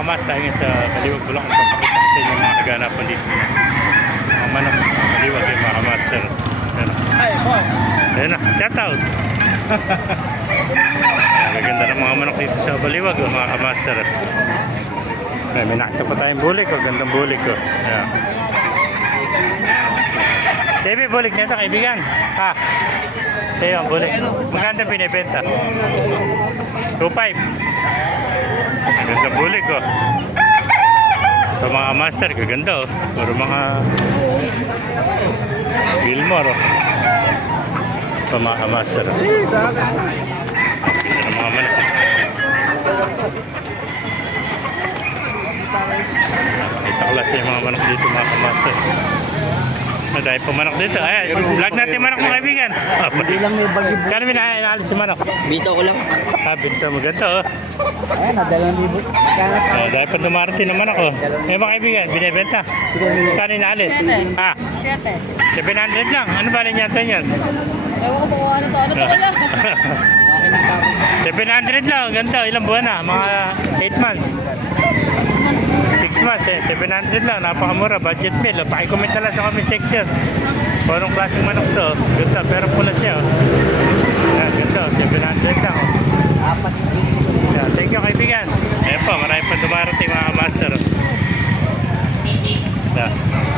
kamas tayo sa Kaliwag Bulak. Papakita ko sa inyo mga kaganapan dito. Mga manok, Kaliwag yung mga kamaster. Ayan. Ay, boss. Ayan na, shout out! Gaganda ng mga manok dito sa Baliwag, mga kamaster. Ayan, may nakita pa tayong bulik, oh. gandang bulik. Oh. Ayan. Sabi, bulik nito, kaibigan. Ha? Ayan, bulik. Maganda pinibenta. 2.5. Ganda bulik, oh. Ito mga master, gaganda, oh. Puro mga Gilmore, oh. Ito mga master, oh. Ng mga manok. oh. Kita ko lang yung mga manok dito, mga master. Ano tayo po manok dito? Ay, vlog natin manok mga kaibigan. Hindi lang may bagi. Kano may inaalis si manok? Bito ko lang. Ah, binta mo ganito, oh. Ay, nadalang libo. Kaya Eh, dahil pa dumarating naman ako. Eh, mga kaibigan, binibenta. Kano inaalis? Ah, Siyete. 700 lang. Ano ba rin yata yun? Ewan ko kung ano to. Ano to lang? 700 lang. Ganda. Ilang buwan na? Mga 8 months. Christmas eh, 700 lang, napakamura, budget meal. O, pakicomment na lang sa comment section. Kung anong klaseng manok to, ganda, pero pula siya. Oh. Yan, ganda, 700 lang. Apat. Oh. Thank you kaibigan. Ayan po, marami pa dumarating mga master. Oh. Yeah.